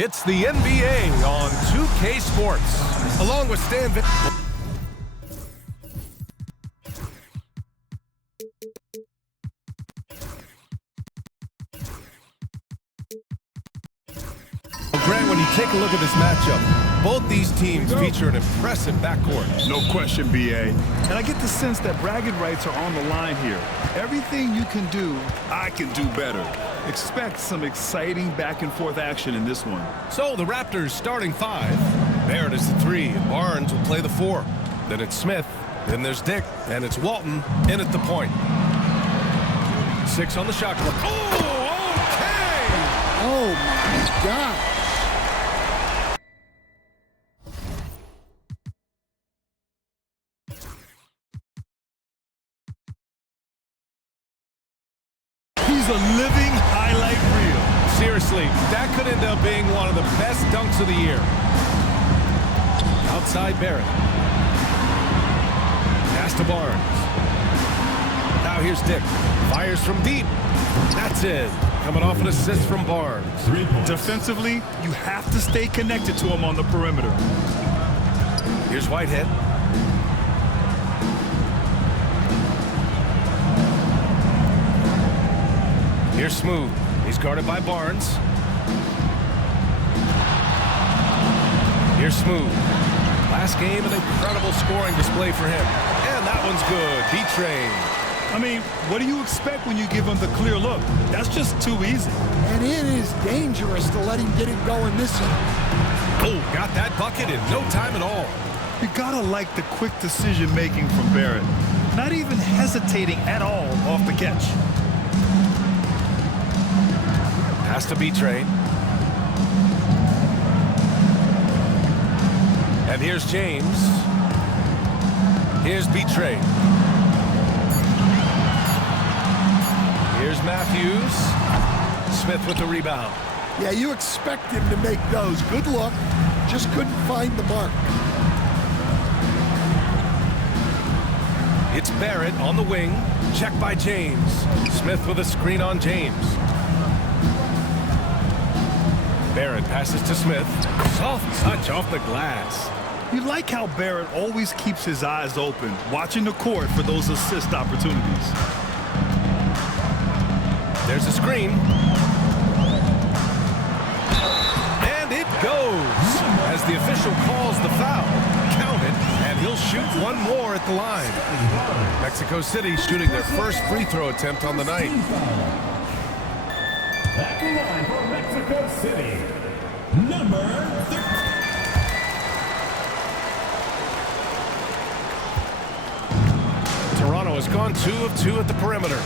It's the NBA on 2K Sports, along with Stan. Grant, when you take a look at this matchup, both these teams feature an impressive backcourt. No question, BA. And I get the sense that bragging rights are on the line here. Everything you can do, I can do better. Expect some exciting back-and-forth action in this one. So the Raptors starting five. Barrett is the 3, and Barnes will play the 4. Then it's Smith, then there's Dick, and it's Walton in at the point. 6 on the shot clock. Oh, okay! Oh, my God. He's a living highlight reel. Seriously, that could end up being one of the best dunks of the year. Outside Barrett. Pass to Barnes. Now here's Dick. Fires from deep. That's it. Coming off an assist from Barnes. Defensively, you have to stay connected to him on the perimeter. Here's Whitehead. Here's Smooth. He's guarded by Barnes. Here's Smooth. Last game, an incredible scoring display for him. And that one's good. B-Train. I mean, what do you expect when you give him the clear look? That's just too easy. And it is dangerous to let him get it going this way. Oh, got that bucket in no time at all. You gotta like the quick decision-making from Barrett. Not even hesitating at all off the catch. Pass to B-Train. And here's James. Here's B-Train. Here's Matthews. Smith with the rebound. Yeah, you expect him to make those. Good luck. Just couldn't find the mark. It's Barrett on the wing. Check by James. Smith with a screen on James. Barrett passes to Smith. Soft touch off the glass. You like how Barrett always keeps his eyes open, watching the court for those assist opportunities. There's a screen. And it goes as the official calls the foul. Count it, and he'll shoot one more at the line. Mexico City shooting their first free throw attempt on the night. At the line for Mexico City, number 13. Toronto has gone 2 of 2 at the perimeter.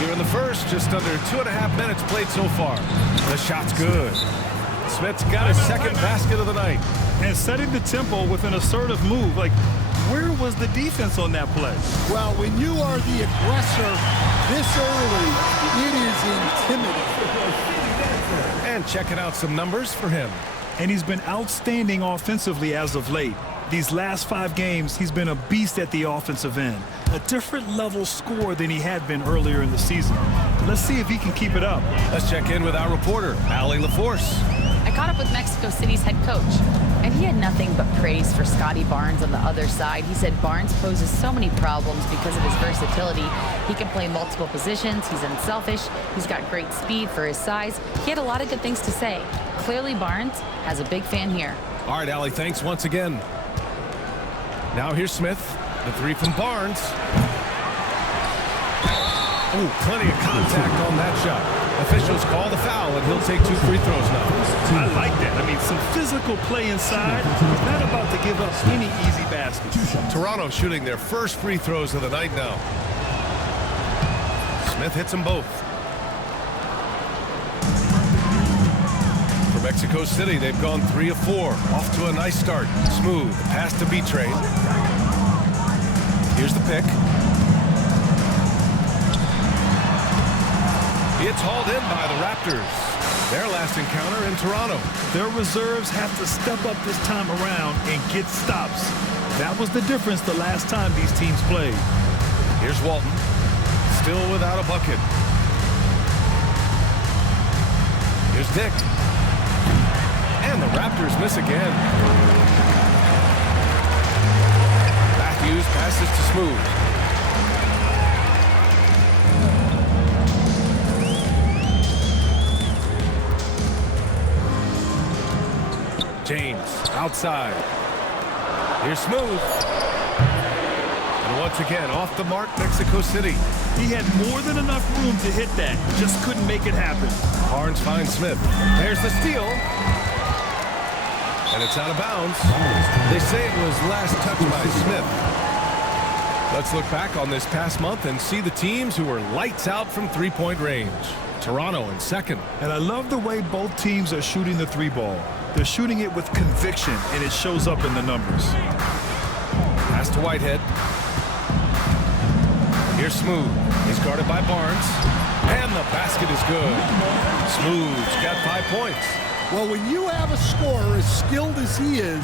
Here in the first, just under 2.5 minutes played so far. The shot's good. Smith's got his second basket of the night. And setting the tempo with an assertive move. Like, where was the defense on that play? Well, when you are the aggressor this early, it is intimidating. And checking out some numbers for him. And he's been outstanding offensively as of late. These last 5 games, he's been a beast at the offensive end. A different level score than he had been earlier in the season. Let's see if he can keep it up. Let's check in with our reporter, Allie LaForce. I caught up with Mexico City's head coach, and he had nothing but praise for Scotty Barnes on the other side. He said Barnes poses so many problems because of his versatility. He can play multiple positions, he's unselfish, he's got great speed for his size. He had a lot of good things to say. Clearly Barnes has a big fan here. All right, Allie, thanks once again. Now here's Smith, the 3 from Barnes. Oh, plenty of contact on that shot. Officials call the foul, and he'll take 2 free throws now. I like that. I mean, some physical play inside. He's not about to give up any easy baskets. Toronto shooting their first free throws of the night now. Smith hits them both. For Mexico City, they've gone 3 of 4. Off to a nice start. Smooth. Pass to B-Train. Here's the pick. It's hauled in by the Raptors. Their last encounter in Toronto. Their reserves have to step up this time around and get stops. That was the difference the last time these teams played. Here's Walton. Still without a bucket. Here's Dick. And the Raptors miss again. Matthews passes to Smooth. James outside. Here's Smooth. And once again, off the mark, Mexico City. He had more than enough room to hit that, just couldn't make it happen. Barnes finds Smith. There's the steal. And it's out of bounds. They say it was last touched by Smith. Let's look back on this past month and see the teams who were lights out from three-point range. Toronto in second. And I love the way both teams are shooting the three ball. They're shooting it with conviction, and it shows up in the numbers. Pass to Whitehead. Here's Smooth. He's guarded by Barnes. And the basket is good. Smooth's got 5 points. Well, when you have a scorer as skilled as he is,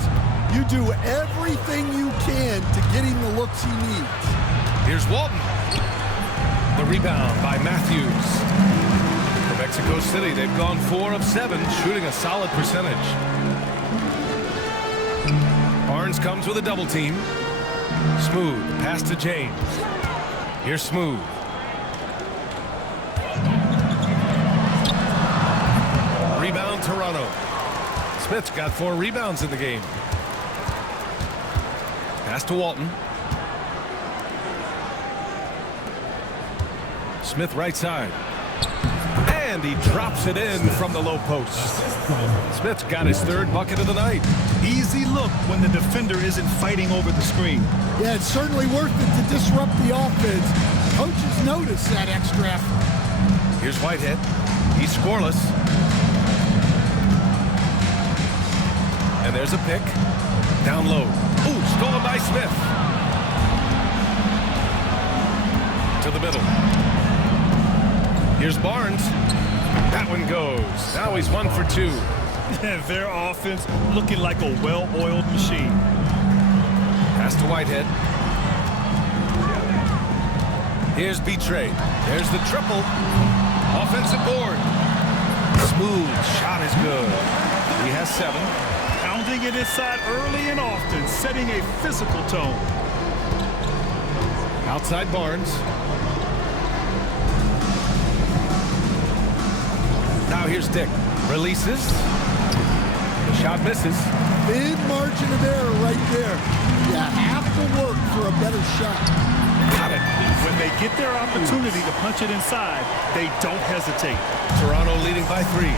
you do everything you can to get him the looks he needs. Here's Walton. The rebound by Matthews. For Mexico City, they've gone 4 of 7, shooting a solid percentage. Barnes comes with a double team. Smooth, pass to James. Here's Smooth. Rebound, Toronto. Smith's got 4 rebounds in the game. Pass to Walton. Smith right side. And he drops it in from the low post. Smith's got his 3rd bucket of the night. Easy look when the defender isn't fighting over the screen. Yeah, it's certainly worth it to disrupt the offense. Coaches notice that extra effort. Here's Whitehead. He's scoreless. And there's a pick. Down low. Ooh, stolen by Smith. To the middle. Here's Barnes. That one goes. Now he's 1 for 2. Their offense looking like a well-oiled machine. Pass to Whitehead. Here's Betray. There's the triple. Offensive board. Smooth shot is good. He has 7. Pounding it inside early and often, setting a physical tone. Outside Barnes. Now here's Dick. Releases. Shot misses. Big margin of error right there. You have to work for a better shot. Got it. When they get their opportunity to punch it inside, they don't hesitate. Toronto leading by 3.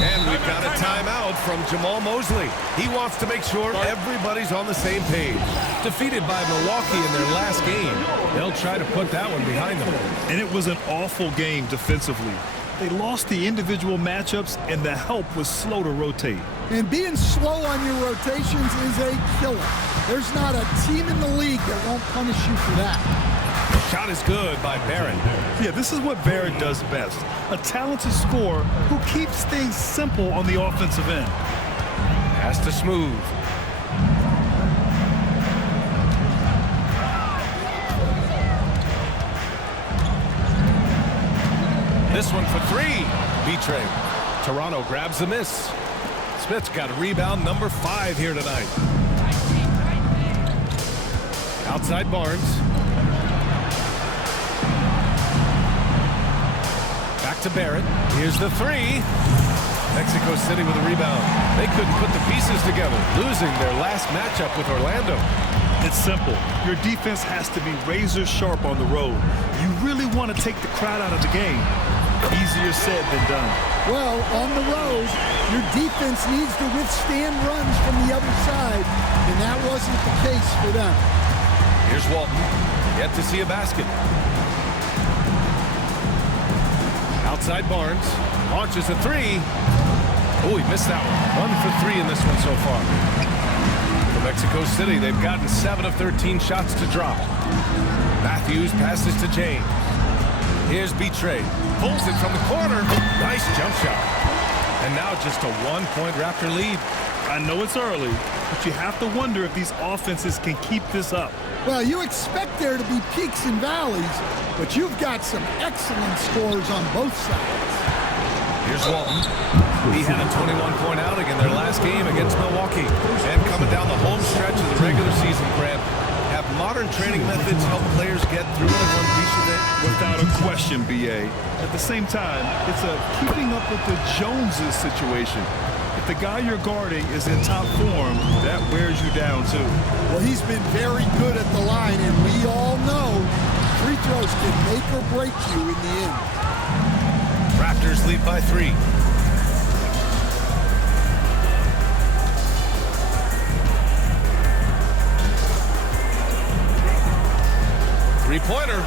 And we've got a timeout from Jamal Mosley. He wants to make sure everybody's on the same page. Defeated by Milwaukee in their last game, they'll try to put that one behind them. And it was an awful game defensively. They lost the individual matchups, and the help was slow to rotate. And being slow on your rotations is a killer. There's not a team in the league that won't punish you for that. Shot is good by Barrett. Yeah, this is what Barrett does best. A talented scorer who keeps things simple on the offensive end. Pass to Smooth. This one for 3. Betray. Toronto grabs the miss. Smith's got a rebound number 5 here tonight. Outside Barnes. Back to Barrett. Here's the 3. Mexico City with a rebound. They couldn't put the pieces together, losing their last matchup with Orlando. It's simple. Your defense has to be razor sharp on the road. You really want to take the crowd out of the game. Easier said than done. Well, on the road, your defense needs to withstand runs from the other side, and that wasn't the case for them. Here's Walton. Yet to see a basket. Outside Barnes. Launches a 3. Oh, he missed that one. 1 for 3 in this one so far. For Mexico City, they've gotten 7 of 13 shots to drop. Matthews passes to James. Here's Betray. Pulls it from the corner. Nice jump shot. And now just a 1-point Raptor lead. I know it's early, but you have to wonder if these offenses can keep this up. Well, you expect there to be peaks and valleys, but you've got some excellent scores on both sides. Here's Walton. He had a 21-point outing in their last game against Milwaukee. And coming down the home stretch of the regular season, Grant, have modern training methods help players get through it in one piece of it? Without a question, B.A. At the same time, it's a keeping up with the Joneses situation. If the guy you're guarding is in top form, that wears you down too. Well, he's been very good at the line, and we all know free throws can make or break you in the end. Raptors lead by 3. Three-pointer.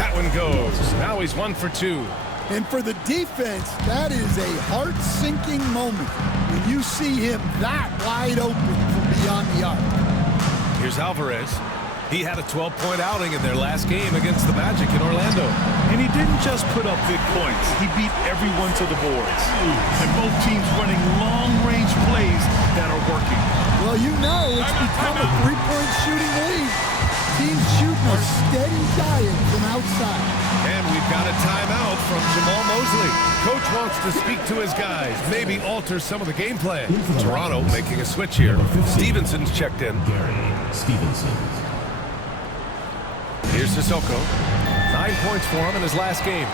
That one goes. Now he's 1 for 2. And for the defense, that is a heart-sinking moment when you see him that wide open from beyond the arc. Here's Alvarez. He had a 12-point outing in their last game against the Magic in Orlando. And he didn't just put up big points. He beat everyone to the boards. And both teams running long-range plays that are working. Well, you know it's become a three-point shooting league. Teams shooting a steady diet from outside. And we've got a timeout from Jamal Mosley. Coach wants to speak to his guys, maybe alter some of the game plan. Toronto making a switch here. Stevenson's checked in. Stevenson. Here's Sissoko. 9 points for him in his last game.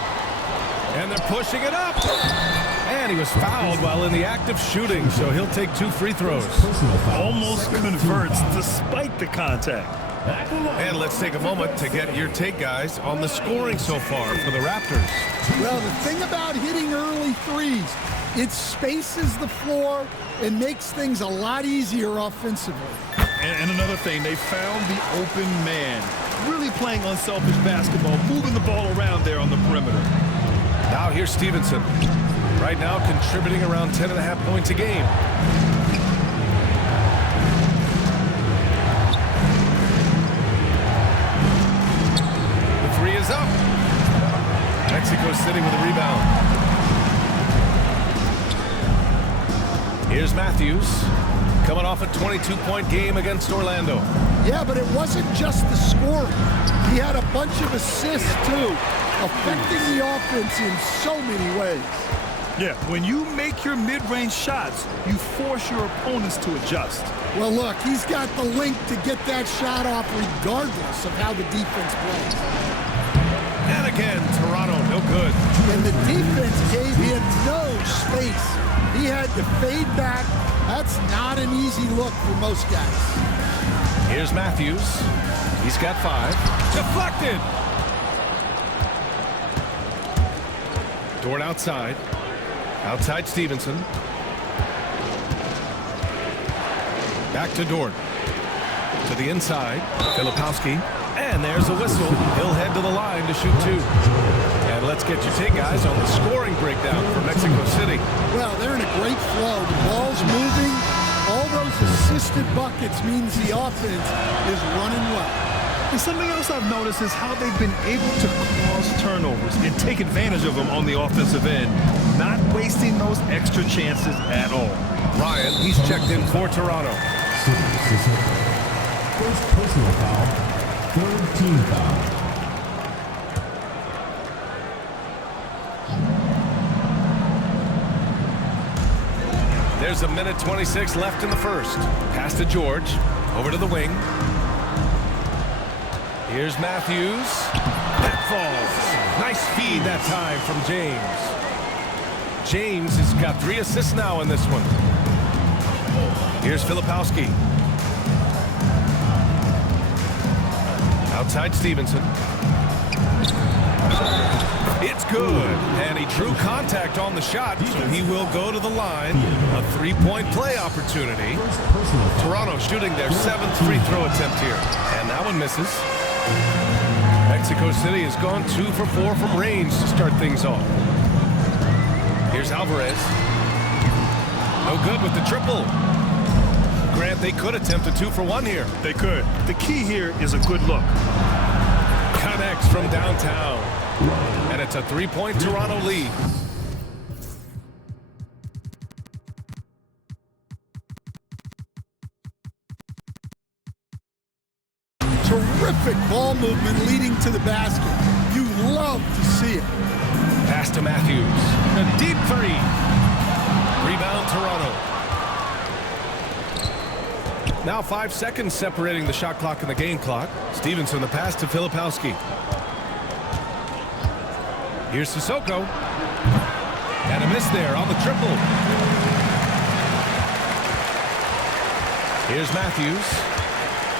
And they're pushing it up. And he was fouled while in the act of shooting, so he'll take 2 free throws. Almost converts despite the contact. And let's take a moment to get your take, guys, on the scoring so far for the Raptors. Well, the thing about hitting early threes, it spaces the floor and makes things a lot easier offensively. And another thing, they found the open man. Really playing unselfish basketball, moving the ball around there on the perimeter. Now here's Stevenson. Right now contributing around 10.5 points a game. Is up. Mexico City with a rebound. Here's Matthews coming off a 22-point game against Orlando. Yeah, but it wasn't just the scoring. He had a bunch of assists too, affecting the offense in so many ways. Yeah, when you make your mid-range shots, you force your opponents to adjust. Well, look, he's got the link to get that shot off regardless of how the defense plays. And again, Toronto, no good. And the defense gave him no space. He had to fade back. That's not an easy look for most guys. Here's Matthews. He's got 5. Deflected. Dort outside. Outside Stevenson. Back to Dort. To the inside. Filipowski. And there's a whistle. He'll head to the line to shoot 2. And let's get your take, guys, on the scoring breakdown for Mexico City. Well, they're in a great flow. The ball's moving. All those assisted buckets means the offense is running well. And something else I've noticed is how they've been able to cause turnovers and take advantage of them on the offensive end, not wasting those extra chances at all. Ryan, he's checked in for Toronto. First personal foul. Third team foul. There's a minute 26 left in the first. Pass to George. Over to the wing. Here's Matthews. That falls. Nice feed that time from James. James has got 3 assists now in this one. Here's Filipowski. Outside Stevenson. It's good. And he drew contact on the shot, so he will go to the line. A 3-point play opportunity. Toronto shooting their 7th free throw attempt here. And that one misses. Mexico City has gone 2 for 4 from range to start things off. Here's Alvarez. No good with the triple. Grant, they could attempt a 2 for 1 here. They could. The key here is a good look. Connects from downtown. And it's a 3-point Toronto lead. Terrific ball movement leading to the basket. You love to see it. Pass to Matthews. A deep three. Rebound, Toronto. Now 5 seconds separating the shot clock and the game clock. Stevenson the pass to Filipowski. Here's Sissoko. And a miss there on the triple. Here's Matthews.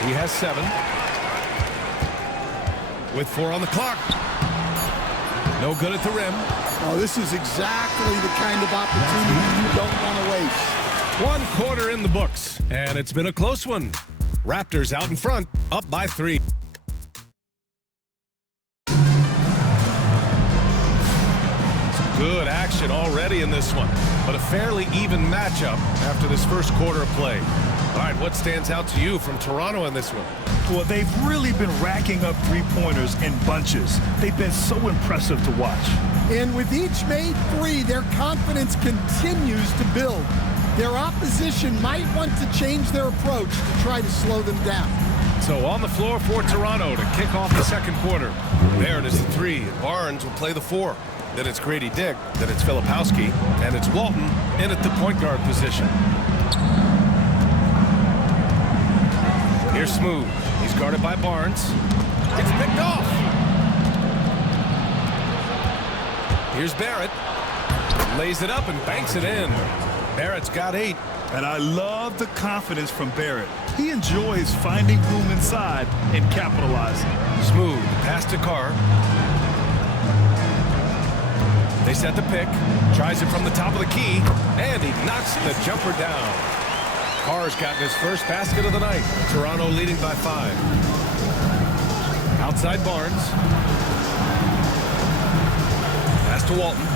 He has 7. With 4 on the clock. No good at the rim. Oh, this is exactly the kind of opportunity you don't want to waste. 1 quarter in the books, and it's been a close one. Raptors out in front, up by 3. Some good action already in this one, but a fairly even matchup after this first quarter of play. All right, what stands out to you from Toronto in this one? Well, they've really been racking up three-pointers in bunches. They've been so impressive to watch. And with each made 3, their confidence continues to build. Their opposition might want to change their approach to try to slow them down. So on the floor for Toronto to kick off the second quarter. There it is, the 3. Barnes will play the 4. Then it's Grady Dick. Then it's Filipowski. And it's Walton in at the point guard position. Here's Smooth. He's guarded by Barnes. It's picked off. Here's Barrett. Lays it up and banks it in. Barrett's got 8. And I love the confidence from Barrett. He enjoys finding room inside and capitalizing. Smooth. Pass to Carr. They set the pick. Tries it from the top of the key. And he knocks the jumper down. Carr's gotten his first basket of the night. Toronto leading by 5. Outside Barnes. Pass to Walton.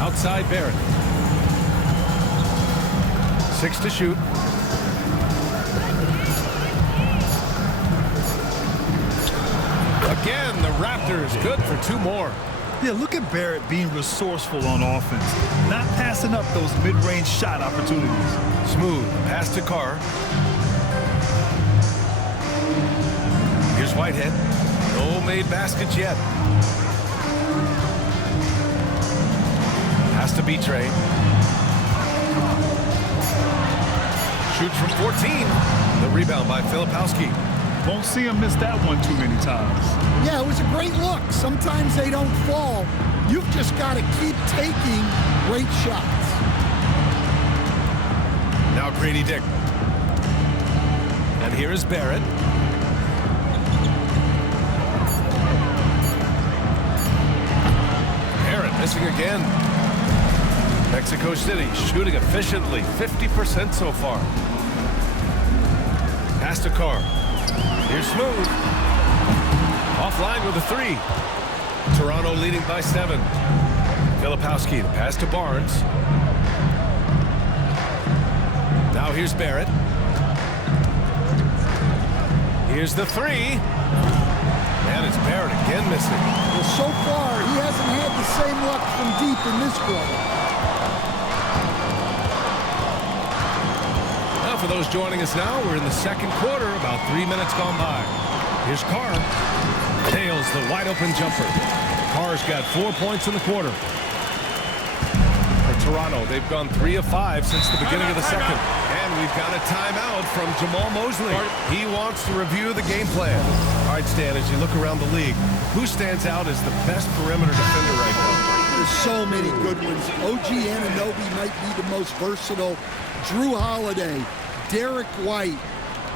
Outside Barrett. 6 to shoot. Again, the Raptors good for 2 more. Yeah, look at Barrett being resourceful on offense, not passing up those mid-range shot opportunities. Smooth. Pass to Carr. Here's Whitehead. No made baskets yet. Pass to Betray. Shoots from 14. The rebound by Filipowski. Won't see him miss that one too many times. Yeah, it was a great look. Sometimes they don't fall. You've just got to keep taking great shots. Now Grady Dick. And here is Barrett. Barrett missing again. Mexico City shooting efficiently, 50% so far. Pass to Carr. Here's Smooth. Offline with a 3. Toronto leading by 7. Filipowski, the pass to Barnes. Now here's Barrett. Here's the 3. And it's Barrett again missing. Well, so far, he hasn't had the same luck from deep in this quarter. Now for those joining us now, we're in the second quarter, about 3 minutes gone by. Here's Carr. Tails the wide open jumper. Carr's got 4 points in the quarter. For Toronto, they've gone 3 of 5 since the beginning of the second. And we've got a timeout from Jamal Mosley. He wants to review the game plan. All right, Stan, as you look around the league, who stands out as the best perimeter defender right now? There's so many good ones. OG Anunoby might be the most versatile. Drew Holiday, Derek White,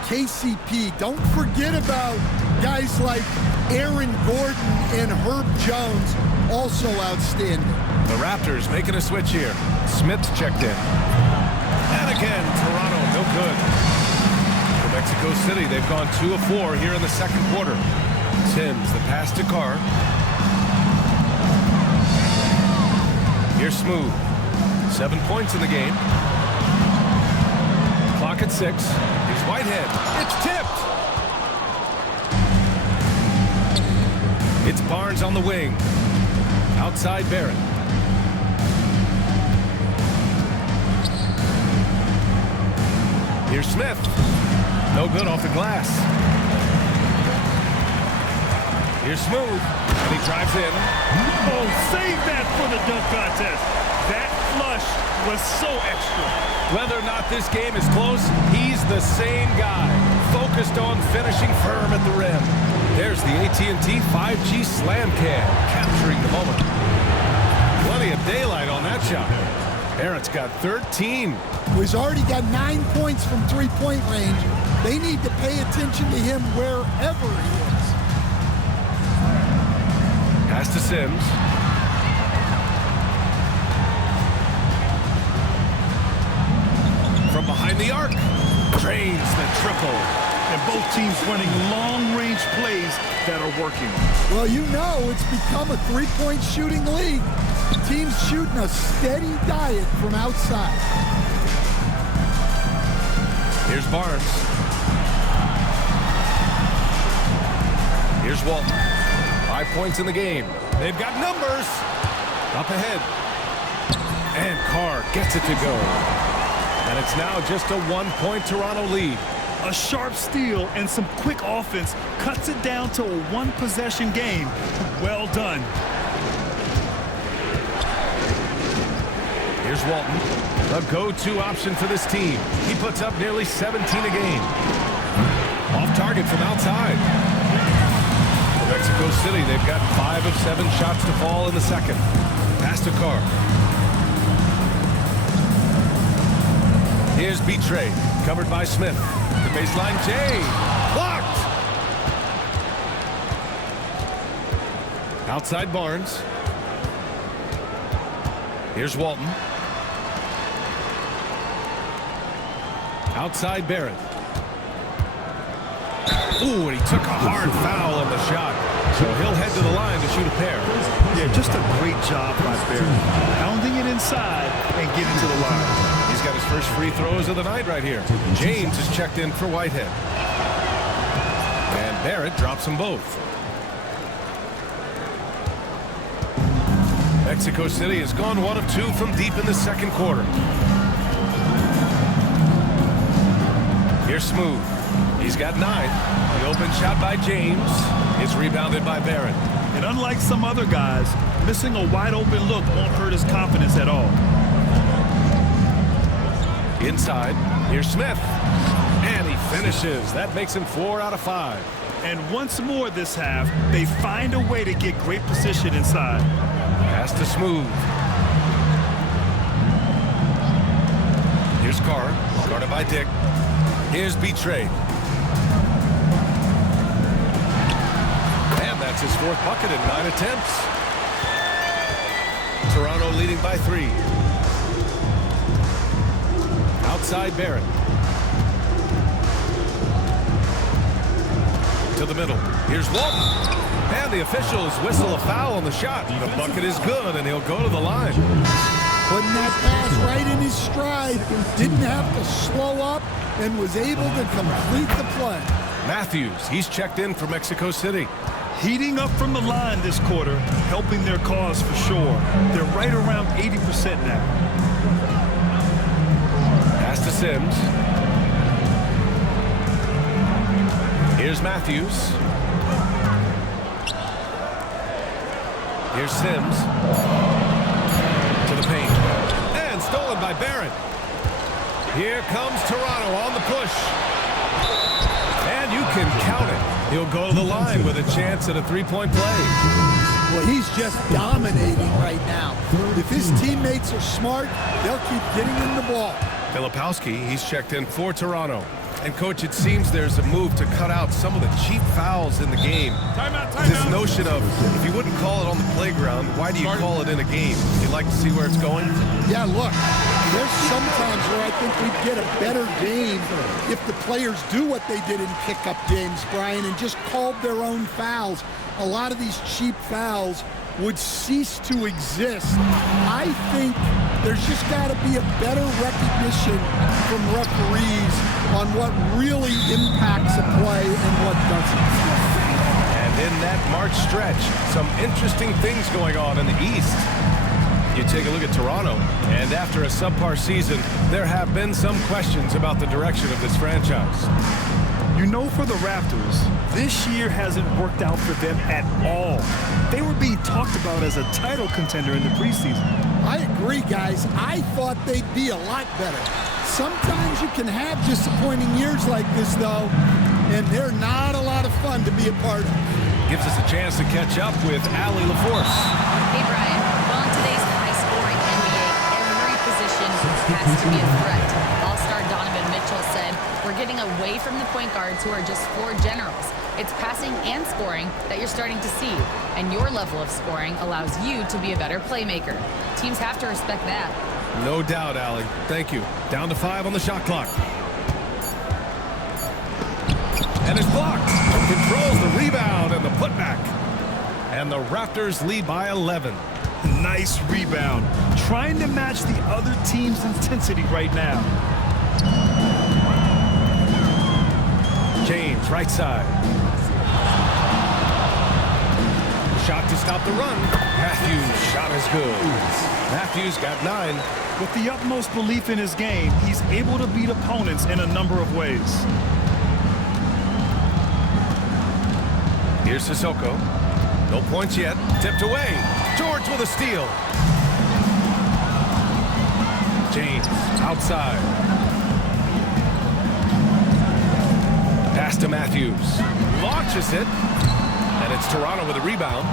KCP. Don't forget about guys like Aaron Gordon and Herb Jones, also outstanding. The Raptors making a switch here. Smith's checked in. And again, Toronto, no good. For Mexico City, they've gone 2 of 4 here in the second quarter. Sims, the pass to Carr. Here's Smooth. 7 points in the game. Clock at 6. Here's Whitehead. It's tipped. It's Barnes on the wing. Outside Barrett. Here's Smith. No good off the glass. Here's Smooth, and he drives in. Oh, save that for the dunk contest. That flush was so extra. Whether or not this game is close, he's the same guy, focused on finishing firm at the rim. There's the AT&T 5G Slam Cam, capturing the moment. Plenty of daylight on that shot. Barrett's got 13. He's already got 9 points from three-point range. They need to pay attention to him wherever he is. Pass to Sims. From behind the arc. Drains the triple. And both teams running long-range plays that are working. Well, you know it's become a three-point shooting league. Teams shooting a steady diet from outside. Here's Barnes. Here's Walton. 5 points in the game. They've got numbers. Up ahead. And Carr gets it to go. And it's now just a 1-point Toronto lead. A sharp steal and some quick offense cuts it down to a one-possession game. Well done. Here's Walton, a go-to option for this team. He puts up nearly 17 a game. Off target from outside. For Mexico City, they've got 5 of 7 shots to fall in the second. Pass to Carr. Here's Betray, covered by Smith. The baseline J, blocked. Outside Barnes. Here's Walton. Outside Barrett. Ooh, and he took a hard foul on the shot. So he'll head to the line to shoot a pair. Yeah, just a great job by Barrett. Pounding it inside and getting to the line. He's got his first free throws of the night right here. James is checked in for Whitehead. And Barrett drops them both. Mexico City has gone 1 of 2 from deep in the second quarter. Here's Smooth. He's got 9. The open shot by James is rebounded by Barrett. And unlike some other guys, missing a wide open look won't hurt his confidence at all. Inside, here's Smith. And he finishes. That makes him 4 out of 5. And once more this half, they find a way to get great position inside. Pass to Smooth. Here's Carr, guarded by Dick. Here's Betray. And that's his 4th bucket in 9 attempts. Toronto leading by 3. Outside Barrett. To the middle. Here's Walton. And the officials whistle a foul on the shot. The bucket is good, and he'll go to the line. Putting that pass right in his stride. Didn't have to slow up and was able to complete the play. Matthews, he's checked in for Mexico City. Heating up from the line this quarter, helping their cause for sure. They're right around 80% now. Pass to Sims. Here's Matthews. Here's Sims. To the paint. And stolen by Barrett. Here comes Toronto on the push. And you can count it. He'll go to the line with a chance at a three-point play. Well, he's just dominating right now. If his teammates are smart, they'll keep getting him the ball. Filipowski, he's checked in for Toronto. And, Coach, it seems there's a move to cut out some of the cheap fouls in the game. This notion of, if you wouldn't call it on the playground, why do you call it in a game? You'd like to see where it's going? Yeah, look, there's sometimes where I think we'd get a better game if the players do what they did in pickup games, Brian, and just called their own fouls. A lot of these cheap fouls would cease to exist. I think there's just got to be a better recognition from referees on what really impacts a play and what doesn't. And in that March stretch, some interesting things going on in the East. You take a look at Toronto, and after a subpar season, there have been some questions about the direction of this franchise. You know know for the Raptors, this year hasn't worked out for them at all. They were being talked about as a title contender in the preseason. I agree, guys. I thought they'd be a lot better. Sometimes you can have disappointing years like this, though, and they're not a lot of fun to be a part of. Gives us a chance to catch up with Allie LaForce. Hey, Brian. Well, in today's high-scoring NBA, every position has to be a threat. All-star Donovan Mitchell said, "We're getting away from the point guards who are just floor generals. It's passing and scoring that you're starting to see, and your level of scoring allows you to be a better playmaker. Teams have to respect that." No doubt, Allie. Thank you. Down to 5 on the shot clock. And it's blocked. Controls the rebound and the putback. And the Raptors lead by 11. Nice rebound. Trying to match the other team's intensity right now. James, right side. Shot to stop the run. Matthews' shot is good. Matthews got 9. With the utmost belief in his game, he's able to beat opponents in a number of ways. Here's Sissoko. No points yet. Tipped away. George with a steal. James outside. Pass to Matthews. Launches it. And it's Toronto with a rebound.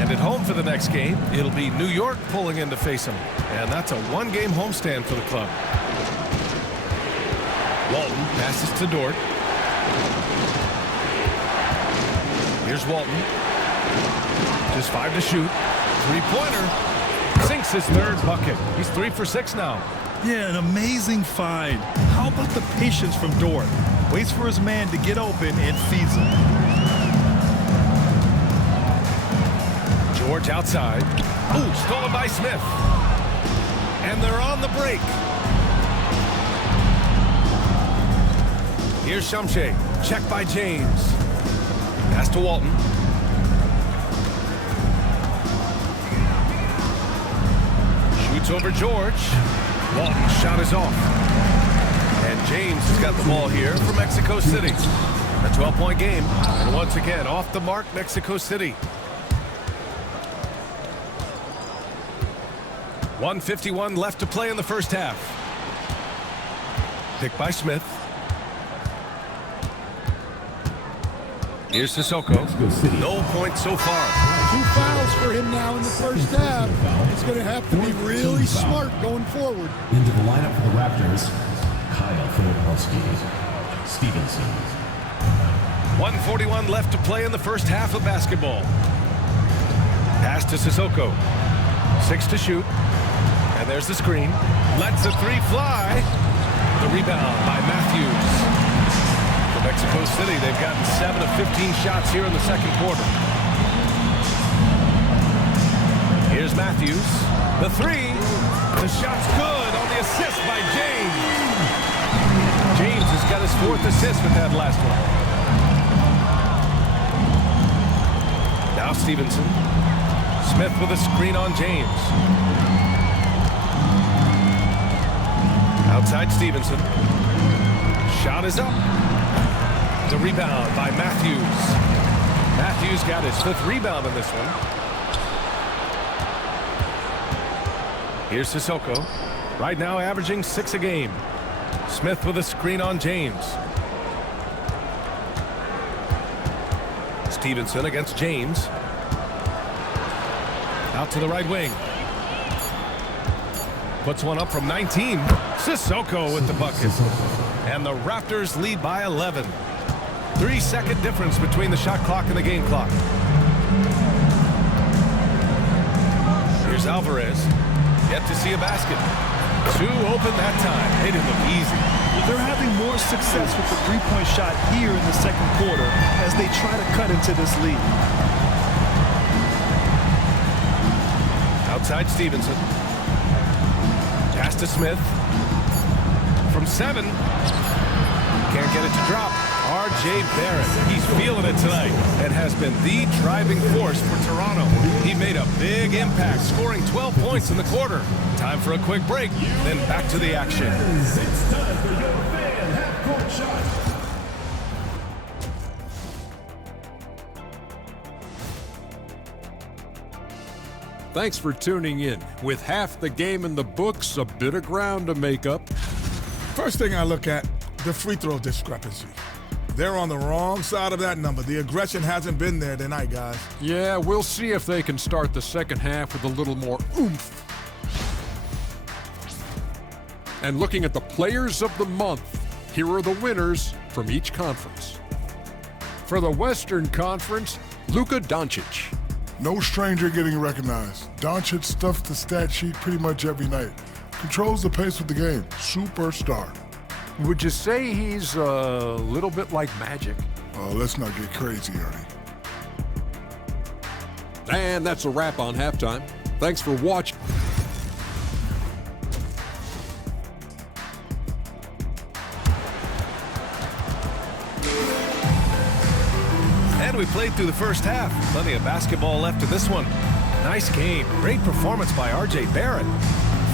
And at home for the next game, it'll be New York pulling in to face them. And that's a one-game homestand for the club. Walton passes to Dort. Here's Walton. Just 5 to shoot. Three-pointer. Sinks his third bucket. He's 3 for 6 now. Yeah, an amazing find. How about the patience from Dort? Waits for his man to get open and feeds him. George outside. Ooh, stolen by Smith. And they're on the break. Here's Shumshay. Checked by James. Pass to Walton. Shoots over George. Walton's shot is off. And James has got the ball here for Mexico City. A 12-point game. And once again, off the mark, Mexico City. 1:51 left to play in the first half. Picked by Smith. Here's Sissoko. No points so far. 2 fouls for him now in the first half. He's going to have to be really smart going forward. Into the lineup for the Raptors, Kyle Filipowski, Stevenson. 1:41 left to play in the first half of basketball. Pass to Sissoko. 6 to shoot. And there's the screen. Lets the 3 fly. The rebound by Matthews. For Mexico City, they've gotten 7 of 15 shots here in the second quarter. Here's Matthews. The 3. The shot's good on the assist by James. James has got his 4th assist with that last one. Now Stevenson. Smith with a screen on James. Outside Stevenson. Shot is up. The rebound by Matthews. Matthews got his 5th rebound in this one. Here's Sissoko. Right now averaging 6 a game. Smith with a screen on James. Stevenson against James. Out to the right wing. Puts one up from 19. Sissoko with the bucket. And the Raptors lead by 11. 3-second difference between the shot clock and the game clock. Here's Alvarez. Yet to see a basket. 2 open that time. They didn't look easy. They're having more success with the three-point shot here in the second quarter as they try to cut into this lead. Outside Stevenson. Pass to Smith. From 7. Can't get it to drop. R.J. Barrett. He's feeling it tonight and has been the driving force for Toronto. He made a big impact, scoring 12 points in the quarter. Time for a quick break, then back to the action. It's time for your fan half-court shot. Thanks for tuning in. With half the game in the books, a bit of ground to make up. First thing I look at, the free throw discrepancy. They're on the wrong side of that number. The aggression hasn't been there tonight, guys. Yeah, we'll see if they can start the second half with a little more oomph. And looking at the players of the month, here are the winners from each conference. For the Western Conference, Luka Doncic. No stranger getting recognized. Doncic stuffs the stat sheet pretty much every night. Controls the pace of the game. Superstar. Would you say he's a little bit like Magic? Let's not get crazy, Ernie. And that's a wrap on halftime. Thanks for watching. And we played through the first half. Plenty of basketball left in this one. Nice game. Great performance by R.J. Barrett.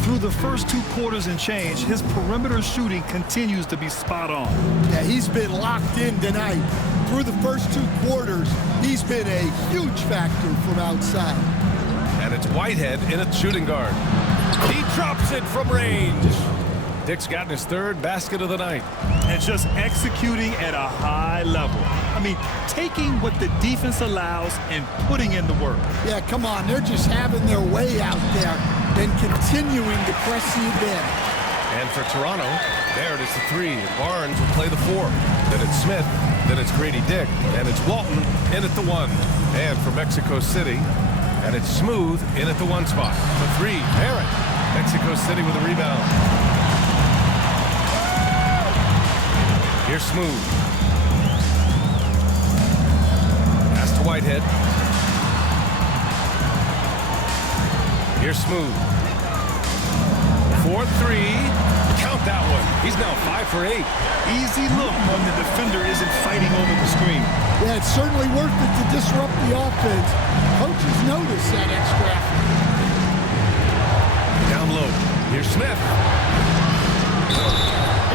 Through the first 2 quarters and change, his perimeter shooting continues to be spot on. Yeah, he's been locked in tonight. Through the first 2 quarters, he's been a huge factor from outside. And it's Whitehead in at shooting guard. He drops it from range. Dick's gotten his 3rd basket of the night. And just executing at a high level. I mean, taking what the defense allows and putting in the work. Yeah, come on. They're just having their way out there and continuing to press the advantage. And for Toronto, there it is the 3. Barnes will play the 4. Then it's Smith. Then it's Grady Dick. And it's Walton in at the 1. And for Mexico City, and it's Smooth in at the 1 spot. The 3, Barrett. Mexico City with a rebound. Here's Smooth. Pass to Whitehead. Here's Smooth. 4-3. Count that one. He's now 5 for 8. Easy look when the defender isn't fighting over the screen. Yeah, it's certainly worth it to disrupt the offense. Coaches notice that extra effort. Down low. Here's Smith.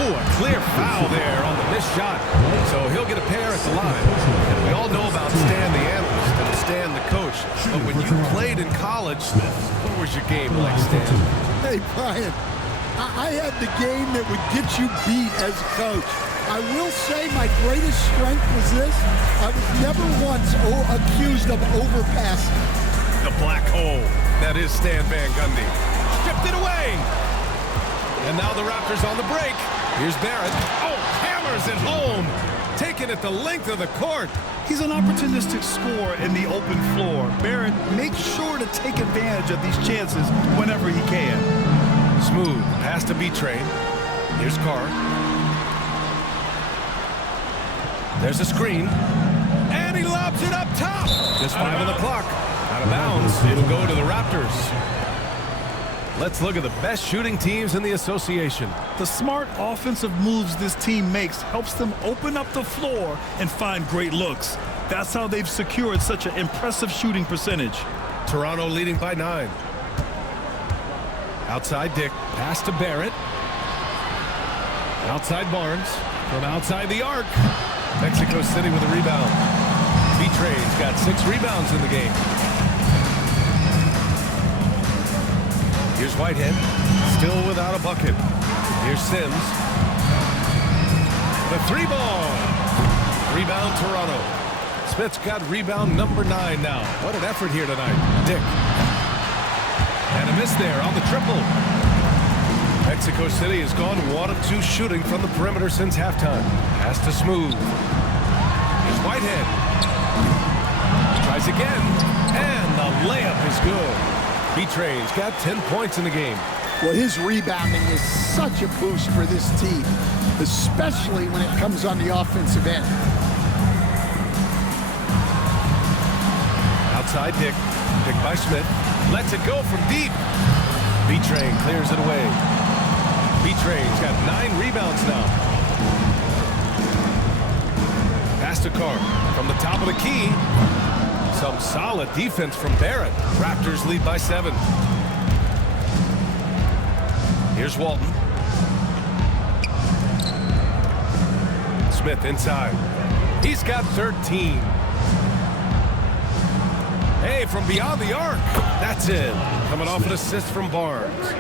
Oh, a clear foul there on the missed shot. So he'll get a pair at the line. And we all know about Stan the analyst and Stan the coach. But when you played in college, what was your game like, Stan? Hey, Brian, I had the game that would get you beat as a coach. I will say my greatest strength was this. I was never once accused of overpassing. The black hole. That is Stan Van Gundy. Stripped it away. And now the Raptors on the break. Here's Barrett. Oh, hammers it home. Taking it the length of the court. He's an opportunistic scorer in the open floor. Barrett makes sure to take advantage of these chances whenever he can. Smooth. Pass to B-Train. Here's Carr. There's a screen. And he lobs it up top. Just 5 on the clock. Out of bounds. It'll go to the Raptors. Let's look at the best shooting teams in the association. The smart offensive moves this team makes helps them open up the floor and find great looks. That's how they've secured such an impressive shooting percentage. Toronto leading by 9. Outside Dick. Pass to Barrett. Outside Barnes. From outside the arc. Mexico City with a rebound. B-Train's got 6 rebounds in the game. Here's Whitehead, still without a bucket. Here's Sims. The 3-ball. Rebound Toronto. Smith's got rebound number 9 now. What an effort here tonight. Dick. And a miss there on the triple. Mexico City has gone 1 of 2 shooting from the perimeter since halftime. Pass to Smooth. Here's Whitehead. Tries again. And the layup is good. B-Train's got 10 points in the game. Well, his rebounding is such a boost for this team, especially when it comes on the offensive end. Outside Dick. Picked by Smith. Lets it go from deep. B-Train clears it away. B-Train's got 9 rebounds now. Pass to Carr. From the top of the key. Some solid defense from Barrett. Raptors lead by 7. Here's Walton. Smith inside. He's got 13. Hey, from beyond the arc. That's in. Coming off an assist from Barnes.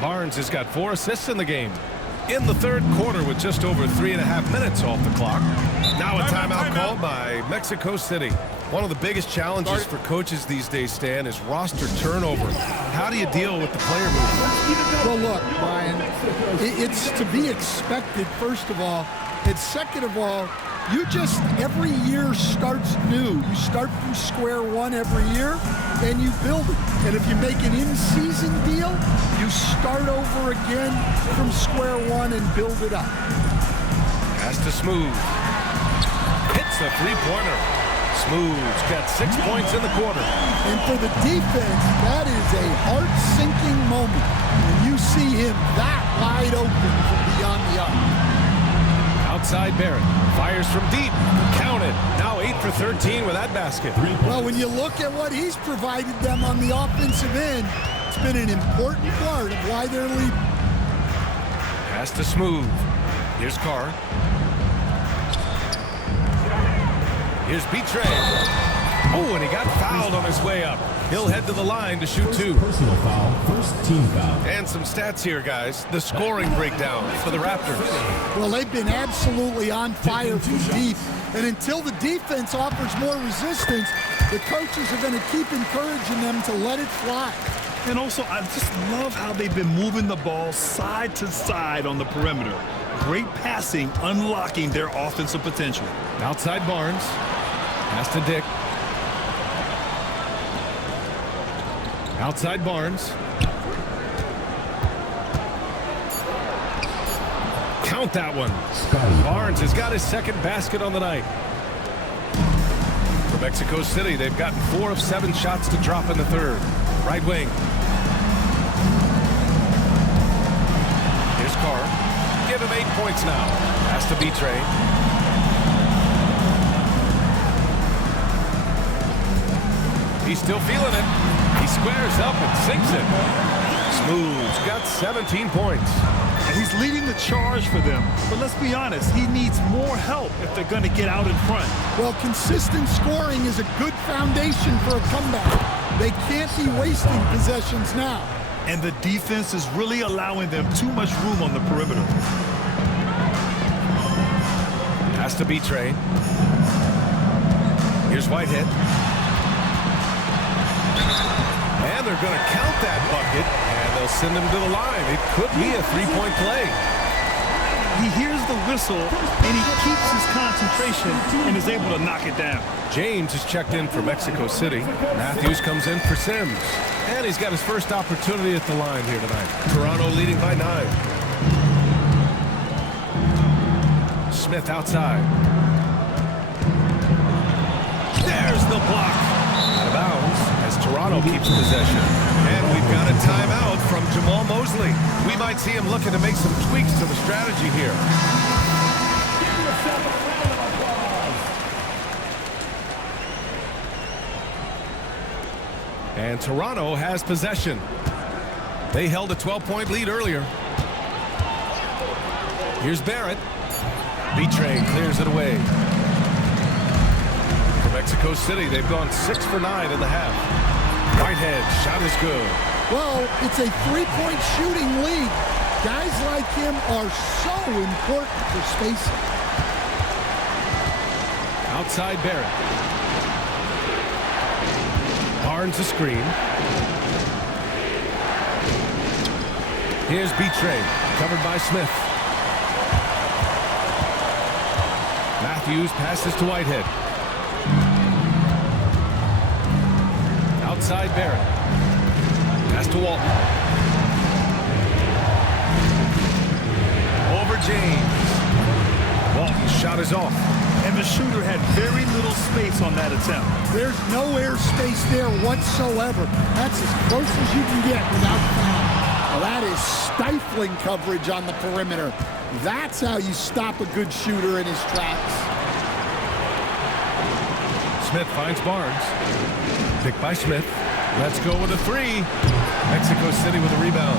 Barnes has got 4 assists in the game. In the third quarter with just over 3.5 minutes off the clock. Now a timeout called by Mexico City. One of the biggest challenges for coaches these days, Stan, is roster turnover. How do you deal with the player movement? Well, look, Brian, it's to be expected, first of all. And second of all, you just, every year starts new. You start from square one every year, and you build it. And if you make an in-season deal, you start over again from square one and build it up. Pass to Smooth. Hits a three-pointer. Smooth's got 6 points in the quarter. And for the defense, that is a heart-sinking moment when you see him that wide open from beyond the arc. Outside Barrett. Fires from deep. Counted. Now 8 for 13 with that basket. Well, when you look at what he's provided them on the offensive end, it's been an important part of why they're leading. Pass to Smooth. Here's Carr. Here's Betray. Oh, and he got fouled on his way up. He'll head to the line to shoot 2. Personal foul, first team foul. And some stats here, guys. The scoring breakdown for the Raptors. Well, they've been absolutely on fire from deep. And until the defense offers more resistance, the coaches are going to keep encouraging them to let it fly. And also, I just love how they've been moving the ball side to side on the perimeter. Great passing, unlocking their offensive potential. Outside Barnes. Pass to Dick. Outside Barnes. Count that one. Barnes has got his second basket on the night. For Mexico City, they've gotten 4 of 7 shots to drop in the third. Right wing. Here's Carr. Give him 8 points now. Pass to Betray. He's still feeling it. He squares up and sinks it. Smooth's got 17 points. And he's leading the charge for them. But let's be honest, he needs more help if they're going to get out in front. Well, consistent scoring is a good foundation for a comeback. They can't be wasting possessions now. And the defense is really allowing them too much room on the perimeter. Pass to Betray. Here's Whitehead. And they're going to count that bucket, and they'll send him to the line. It could be a three-point play. He hears the whistle, and he keeps his concentration and is able to knock it down. James is checked in for Mexico City. Matthews comes in for Sims. And he's got his first opportunity at the line here tonight. Toronto leading by 9. Smith outside. There's the block. Out of bounds as Toronto keeps possession. And we've got a timeout from Jamal Mosley. We might see him looking to make some tweaks to the strategy here. And Toronto has possession. They held a 12-point lead earlier. Here's Barrett. Betray clears it away. For Mexico City, they've gone 6 for 9 in the half. Whitehead, shot is good. Well, it's a three-point shooting league. Guys like him are so important for spacing. Outside Barrett. Barnes a screen. Here's Betray, covered by Smith. Matthews passes to Whitehead. Outside Barrett. Pass to Walton. Over James. Walton's shot is off. And the shooter had very little space on that attempt. There's no air space there whatsoever. That's as close as you can get without foul. Well, that is stifling coverage on the perimeter. That's how you stop a good shooter in his tracks. Smith finds Barnes. Picked by Smith. Let's go with a 3. Mexico City with a rebound.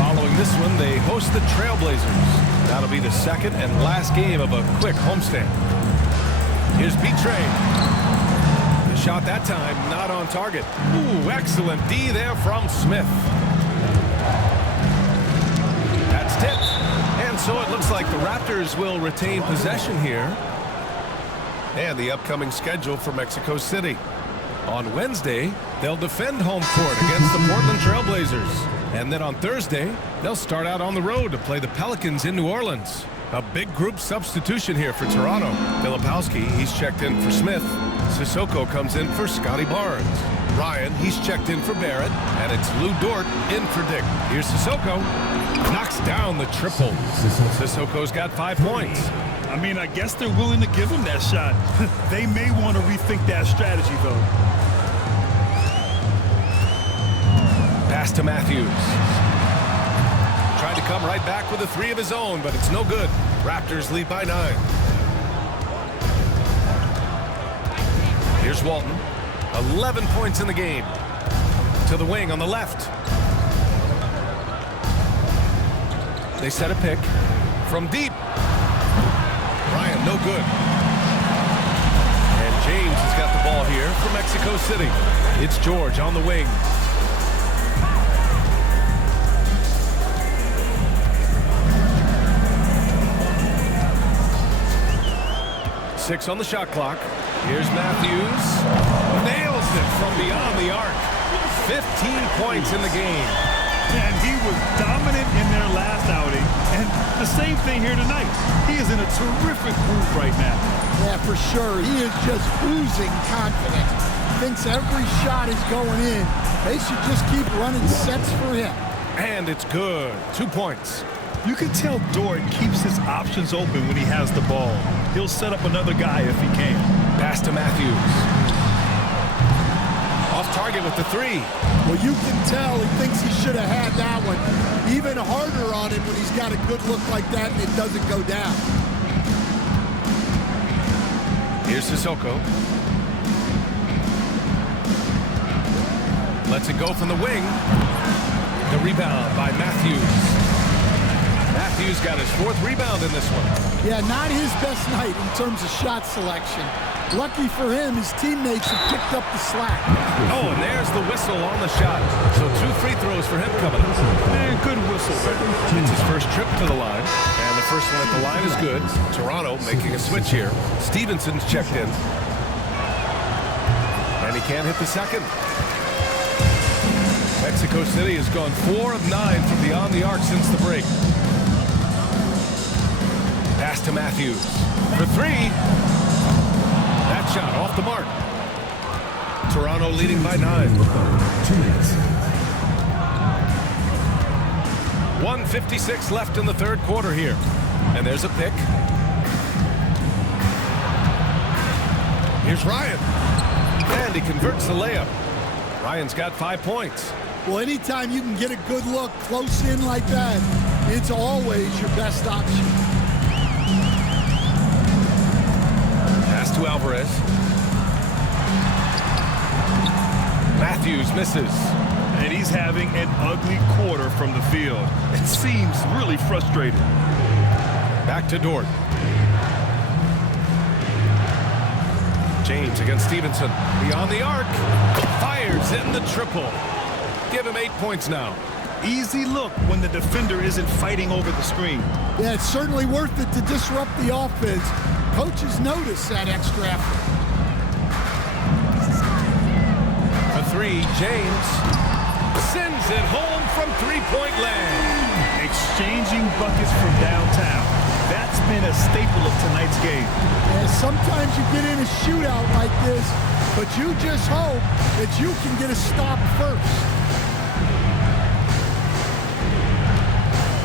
Following this one, they host the Trailblazers. That'll be the second and last game of a quick homestand. Here's Betray. The shot that time, not on target. Ooh, excellent D there from Smith. That's tipped. And so it looks like the Raptors will retain possession here. And the upcoming schedule for Mexico City. On Wednesday, they'll defend home court against the Portland Trailblazers. And then on Thursday, they'll start out on the road to play the Pelicans in New Orleans. A big group substitution here for Toronto. Filipowski, he's checked in for Smith. Sissoko comes in for Scotty Barnes. Ryan, he's checked in for Barrett. And it's Lou Dort in for Dick. Here's Sissoko. Knocks down the triple. Sissoko's got 5 points. I mean, I guess they're willing to give him that shot. They may want to rethink that strategy, though. Pass to Matthews. Tried to come right back with a 3 of his own, but it's no good. Raptors lead by 9. Here's Walton. 11 points in the game. To the wing on the left. They set a pick from deep. Ryan, no good. And James has got the ball here for Mexico City. It's George on the wing. Six on the shot clock. Here's Matthews. Nails it from beyond the arc. 15 points in the game. And he was dominant in their last outing. And the same thing here tonight. He is in a terrific groove right now. Yeah, for sure. He is just oozing confidence. Thinks every shot is going in. They should just keep running sets for him. And it's good. 2 points. You can tell Dort keeps his options open when he has the ball. He'll set up another guy if he can. Pass to Matthews. Off target with the 3. Well, you can tell he thinks he should have had that one. Even harder on him when he's got a good look like that and it doesn't go down. Here's Sissoko. Lets it go from the wing. The rebound by Matthews. Matthews got his 4th rebound in this one. Yeah, not his best night in terms of shot selection. Lucky for him, his teammates have picked up the slack. Oh, and there's the whistle on the shot. So 2 free throws for him coming up. Man, good whistle. It's his first trip to the line. And the first one at the line is good. Toronto making a switch here. Stevenson's checked in. And he can't hit the second. Mexico City has gone 4 of 9 from beyond the arc since the break. Pass to Matthews for 3. That shot off the mark. Toronto leading by 9. 1:56 left in the third quarter here. And there's a pick. Here's Ryan. And he converts the layup. Ryan's got 5 points. Well, anytime you can get a good look close in like that, it's always your best option. Pass to Alvarez. Matthews misses. And he's having an ugly quarter from the field. It seems really frustrating. Back to Dort. James against Stevenson. Beyond the arc. Fires in the triple. Give him 8 points now. Easy look when the defender isn't fighting over the screen. Yeah, it's certainly worth it to disrupt the offense. Coaches notice that extra effort. A 3, James sends it home from 3-point land. Exchanging buckets from downtown. That's been a staple of tonight's game. Yeah, sometimes you get in a shootout like this, but you just hope that you can get a stop first.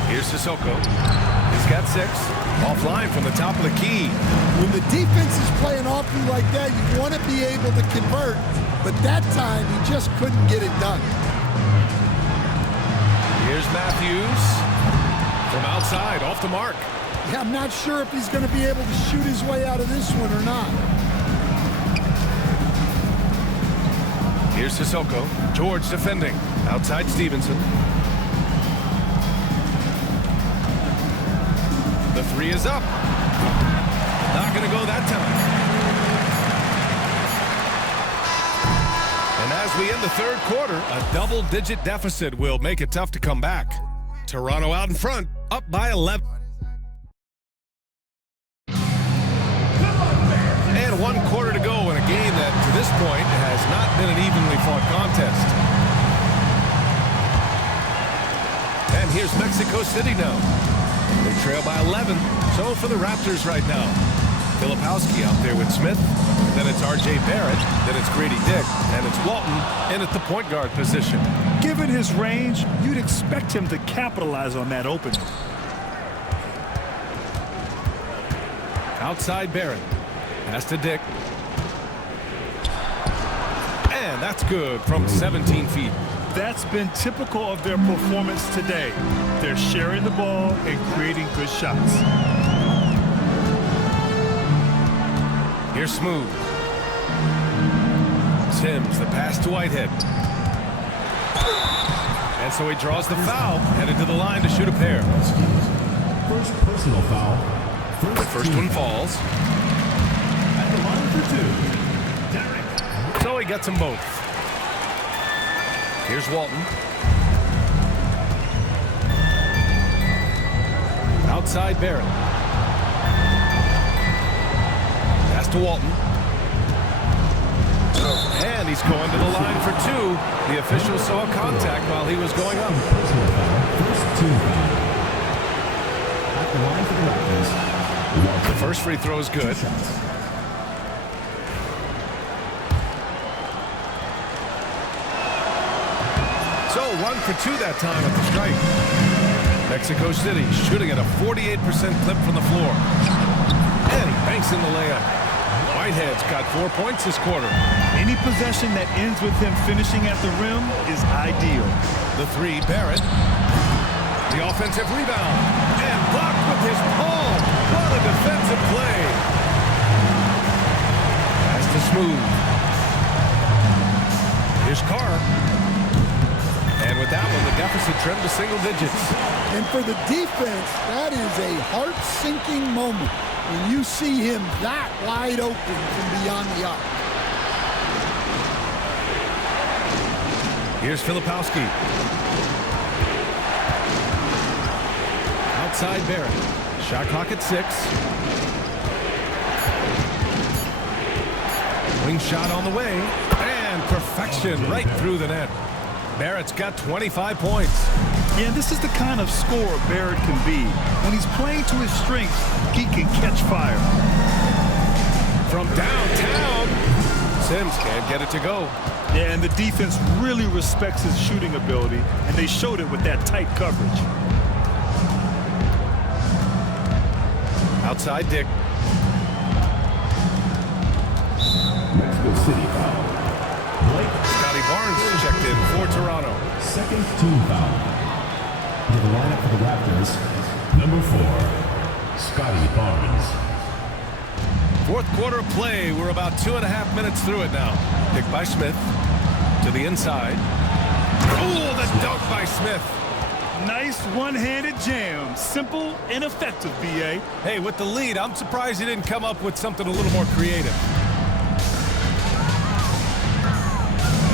Here's Sissoko. He's got 6. Offline from the top of the key. When the defense is playing off you like that, you want to be able to convert, but that time he just couldn't get it done. Here's Matthews from outside, off the mark. Yeah, I'm not sure if he's going to be able to shoot his way out of this one or not. Here's Sissoko. George defending. Outside Stevenson. The 3 is up. Not going to go that time. As we end the third quarter, a double-digit deficit will make it tough to come back. Toronto out in front, up by 11. And 1 quarter to go in a game that, to this point, has not been an evenly fought contest. And here's Mexico City now. They trail by 11. So for the Raptors right now, Filipowski out there with Smith. Then it's R.J. Barrett. Then it's Grady Dick. And it's Walton in at the point guard position. Given his range, you'd expect him to capitalize on that opening. Outside Barrett. Pass to Dick. And that's good from 17 feet. That's been typical of their performance today. They're sharing the ball and creating good shots. Here's Smooth. Sims, the pass to Whitehead. And so he draws the foul, headed to the line to shoot a pair. First personal foul. The first one falls. At the line for 2. Derek. So he gets them both. Here's Walton. Outside Barrett. Pass to Walton. And he's going to the line for 2. The official saw contact while he was going up. Personal foul. First 2 foul. At the line for the Raptors. The first free throw is good. So 1 for 2 that time at the strike. Mexico City shooting at a 48% clip from the floor. And he banks in the layup. Whitehead's got 4 points this quarter. Any possession that ends with him finishing at the rim is ideal. The 3, Barrett. The offensive rebound. And blocked with his palm. What a defensive play. Pass to Smooth. Here's Carr. And with that one, the deficit trimmed to single digits. And for the defense, that is a heart-sinking moment when you see him that wide open from beyond the arc. Here's Filipowski. Outside Barrett. Shot clock at 6. Wing shot on the way. And perfection right through the net. Barrett's got 25 points. Yeah, this is the kind of scorer Barrett can be. When he's playing to his strengths, he can catch fire. From downtown, Sims can't get it to go. Yeah, and the defense really respects his shooting ability, and they showed it with that tight coverage. Outside Dick. Mexico City foul. Scotty Barnes checked in for Toronto. Second team foul. To the lineup for the Raptors, number 4, Scotty Barnes. Fourth quarter of play. We're about 2.5 minutes through it now. Pick by Smith to the inside. Oh, the dunk by Smith. Nice one-handed jam. Simple and effective, B.A. Hey, with the lead, I'm surprised he didn't come up with something a little more creative.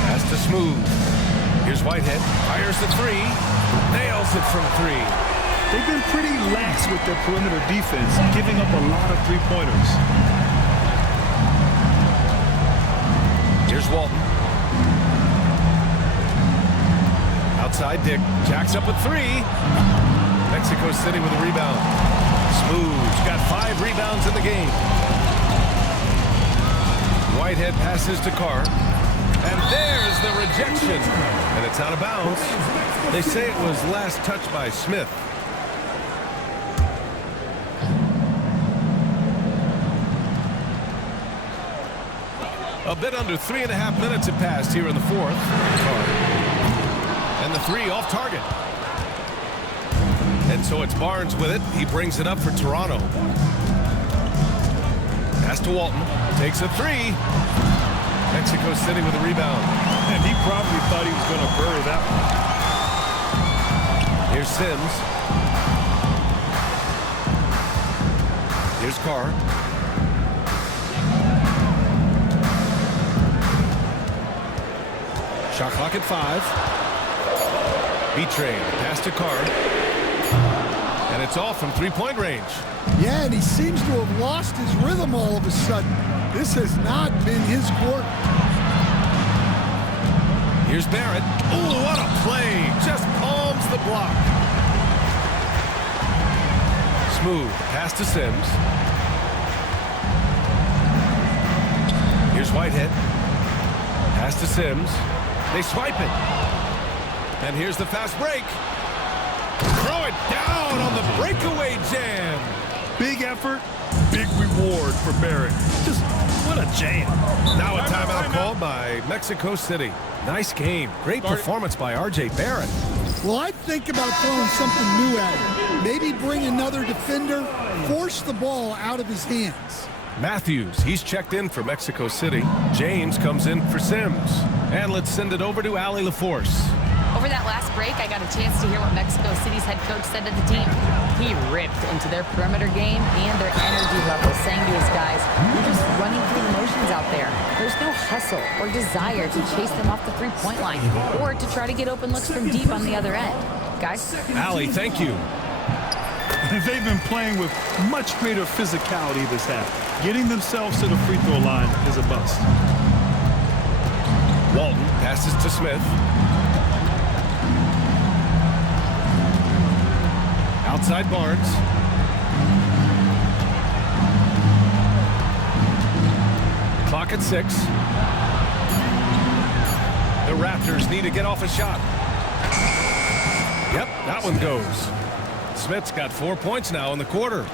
Pass to Smooth. Here's Whitehead. Fires the 3. Nails it from 3. They've been pretty lax with their perimeter defense, giving up a lot of three-pointers. Here's Walton. Outside Dick. Jacks up with 3. Mexico City with a rebound. Smooth's got 5 rebounds in the game. Whitehead passes to Carr. And there's the rejection. And it's out of bounds. They say it was last touched by Smith. A bit under 3.5 minutes have passed here in the fourth. And the 3 off target. And so it's Barnes with it. He brings it up for Toronto. Pass to Walton. Takes a 3. Mexico City with a rebound. And he probably thought he was going to bury that one. Here's Sims. Here's Carr. Shot clock at 5. B-Train, pass to Card. And it's off from three-point range. Yeah, and he seems to have lost his rhythm all of a sudden. This has not been his quarter. Here's Barrett. Oh, what a play. Just palms the block. Smooth. Pass to Sims. Here's Whitehead. Pass to Sims. They swipe it. And here's the fast break. Throw it down on the breakaway jam. Big effort, big reward for Barrett. Just what a jam. Now a timeout called by Mexico City. Nice game. Great performance by R.J. Barrett. Well, I'd think about throwing something new at him. Maybe bring another defender, force the ball out of his hands. Matthews, he's checked in for Mexico City. James comes in for Sims. And let's send it over to Allie LaForce. Over that last break, I got a chance to hear what Mexico City's head coach said to the team. He ripped into their perimeter game and their energy level, saying to his guys, "You're just running through the motions out there. There's no hustle or desire to chase them off the three-point line or to try to get open looks from deep on the other end." Guys? Allie, thank you. They've been playing with much greater physicality this half. Getting themselves to the free throw line is a bust. Walton passes to Smith. Outside Barnes. Clock at 6. The Raptors need to get off a shot. Yep, that one goes. Smith's got 4 points now in the quarter.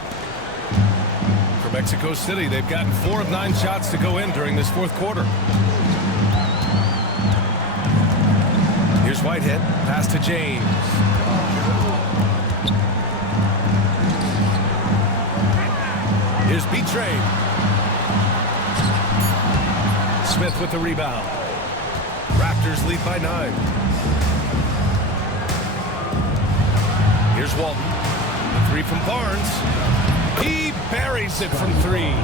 For Mexico City, they've gotten 4 of 9 shots to go in during this fourth quarter. Here's Whitehead. Pass to James. Here's B-Train. Smith with the rebound. Raptors lead by 9. Here's Walton. The three from Barnes. He buries it from 3.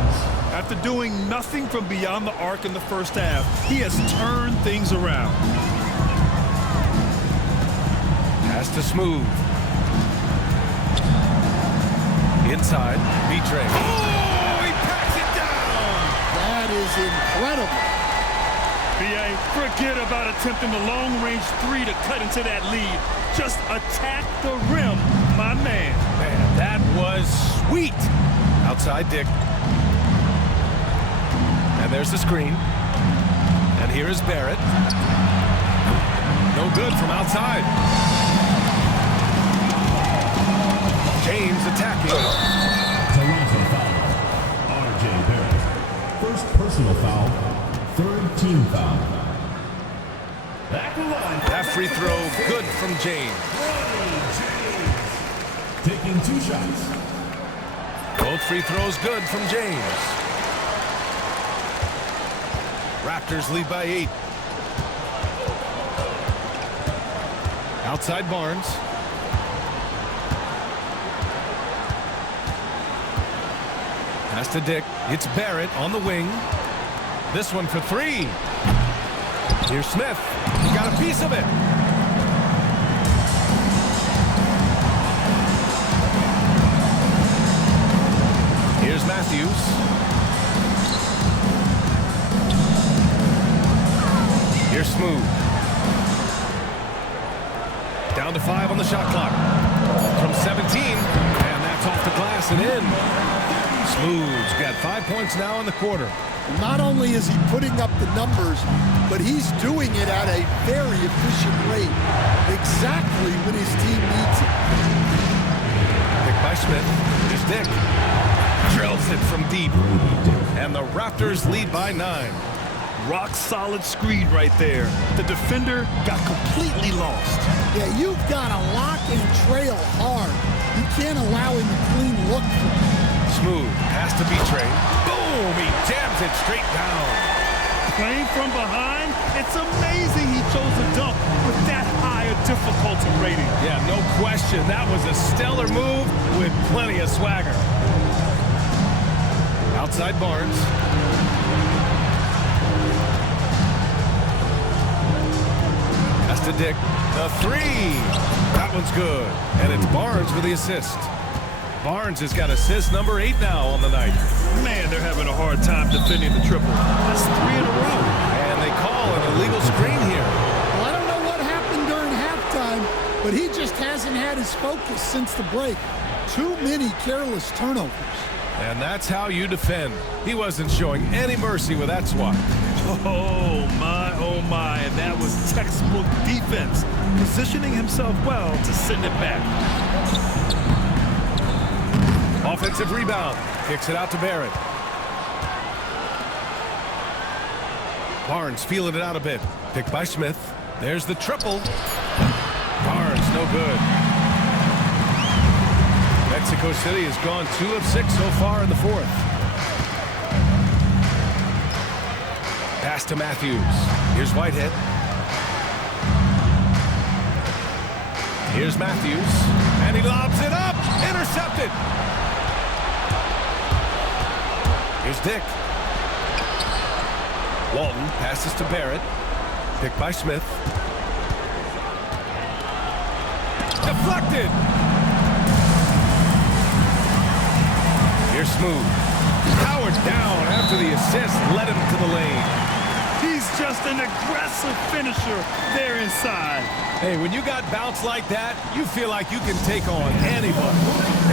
After doing nothing from beyond the arc in the first half, he has turned things around. Pass to Smooth. Inside, B-Train. Oh, he packs it down! That is incredible. B.A., forget about attempting the long-range 3 to cut into that lead. Just attack the rim, my man. Man, that was sweet. Outside Dick. And there's the screen. And here is Barrett. No good from outside. James attacking. Toronto foul. R.J. Barrett. First personal foul. Third team foul. Back to line. That free throw good from James. Taking 2 shots. Both free throws good from James. Raptors lead by 8. Outside Barnes. Pass to Dick. It's Barrett on the wing. This one for 3. Here's Smith. He got a piece of it. Here's Matthews. Here's Smooth. Down to 5 on the shot clock. From 17. And that's off the glass and in. Smooth's got 5 points now in the quarter. Not only is he putting up the numbers, but he's doing it at a very efficient rate. Exactly when his team needs it. Pick by Smith. Here's Dick. Drills it from deep. And the Raptors lead by 9. Rock solid screen right there. The defender got completely lost. Yeah, you've got to lock and trail hard. You can't allow him a clean look. Smooth. Pass to B-Train. Boom! He jams it straight down. Playing from behind, it's amazing he chose a dunk with that high a difficulty rating. Yeah, no question. That was a stellar move with plenty of swagger. Outside Barnes. Pass to Dick. The three. That one's good. And it's Barnes with the assist. Barnes has got assist number 8 now on the night. Man, they're having a hard time defending the triple. That's 3 in a row. And they call an illegal screen here. Well, I don't know what happened during halftime, but he just hasn't had his focus since the break. Too many careless turnovers. And that's how you defend. He wasn't showing any mercy with that swat. Oh my, and that was textbook defense. Positioning himself well to send it back. Offensive rebound. Kicks it out to Barrett. Barnes feeling it out a bit. Picked by Smith. There's the triple. Barnes, no good. Mexico City has gone 2 of 6 so far in the fourth. Pass to Matthews. Here's Whitehead. Here's Matthews. And he lobs it up. Intercepted. Here's Dick. Walton passes to Barrett. Picked by Smith. Deflected. Here's Smooth. Howard down after the assist led him to the lane. He's just an aggressive finisher there inside. Hey, when you got bounce like that, you feel like you can take on anybody.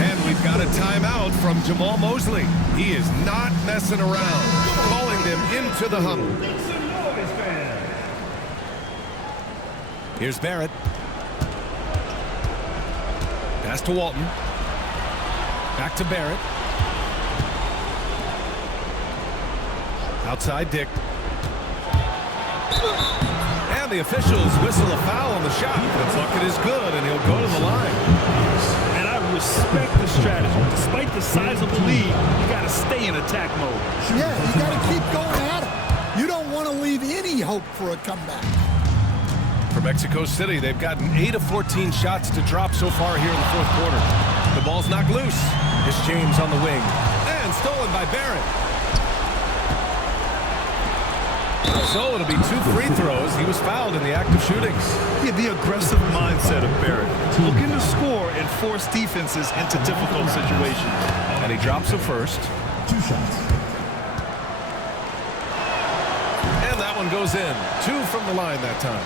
And we've got a timeout from Jamal Mosley. He is not messing around, calling them into the huddle. Here's Barrett. Pass to Walton. Back to Barrett. Outside Dick. And the officials whistle a foul on the shot. The bucket is good, and he'll go to the line. And I respect the strategy. Despite the size of the lead, you got to stay in attack mode. Yeah, you got to keep going at it. You don't want to leave any hope for a comeback. For Mexico City, they've gotten 8 of 14 shots to drop so far here in the fourth quarter. The ball's knocked loose. It's James on the wing. And stolen by Barrett. So it'll be 2 free throws. He was fouled in the act of shooting. Yeah, the aggressive mindset of Barrett. Looking to score and force defenses into difficult situations. And he drops the first. 2 shots. And that one goes in. 2 from the line that time.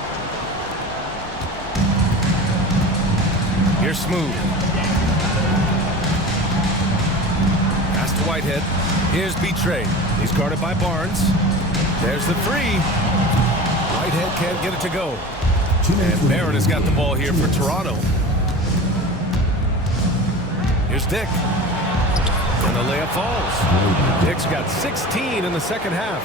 Here's Smooth. Pass to Whitehead. Here's Betray. He's guarded by Barnes. There's the three. Whitehead can't get it to go. And Barrett has got the ball here for Toronto. Here's Dick. And the layup falls. Dick's got 16 in the second half.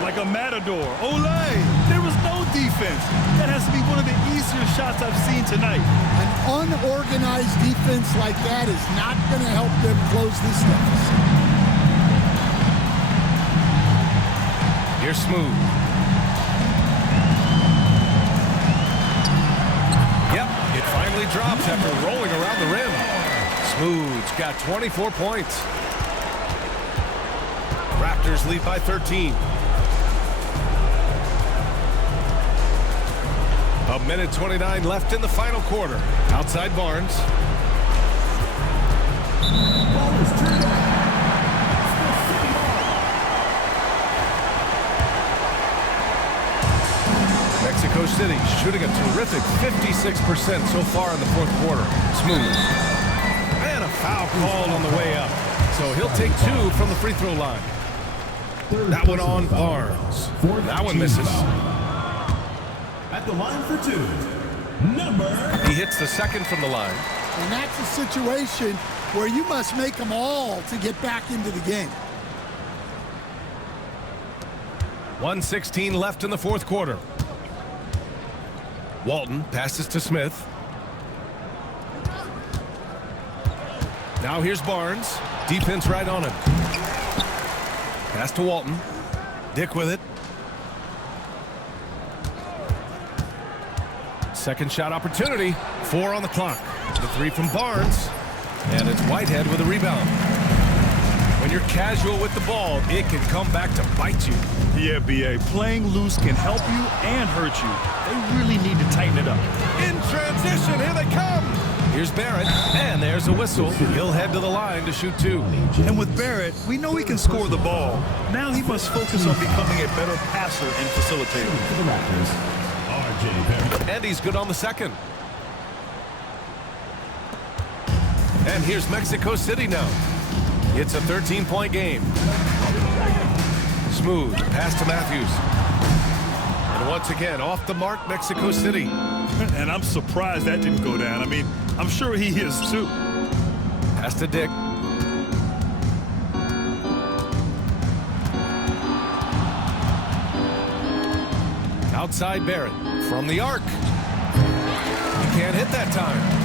Like a matador. Olay! There was no defense. That has to be one of the easier shots I've seen tonight. An unorganized defense like that is not going to help them close this deficit. Here's Smooth. Yep, it finally drops after rolling around the rim. Smooth's got 24 points. Raptors lead by 13. A minute 29 left in the final quarter. Outside Barnes. Ball is turned on. Mexico City shooting a terrific 56% so far in the fourth quarter. Smooth. And a foul called on the way up. So he'll take 2 from the free throw line. That one on Barnes. That one misses. At the line for 2, He hits the second from the line. And that's a situation where you must make them all to get back into the game. 1:16 left in the fourth quarter. Walton passes to Smith. Now here's Barnes. Defense right on him. Pass to Walton. Dick with it. Second shot opportunity. 4 on the clock. The 3 from Barnes. And it's Whitehead with a rebound. When you're casual with the ball, it can come back to bite you. Yeah, B.A. Playing loose can help you and hurt you. They really need to tighten it up. In transition, here they come. Here's Barrett, and there's a whistle. He'll head to the line to shoot 2. And with Barrett, we know he can score the ball. Now he must focus on becoming a better passer and facilitator. For the Raptors, R.J. Barrett. And he's good on the second. And here's Mexico City now. It's a 13-point game. Smooth pass to Matthews. And once again, off the mark, Mexico City. And I'm surprised that didn't go down. I mean, I'm sure he is too. Pass to Dick. Outside Barrett from the arc. He can't hit that time.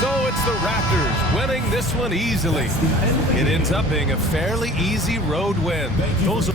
So it's the Raptors winning this one easily. It ends up being a fairly easy road win. Those are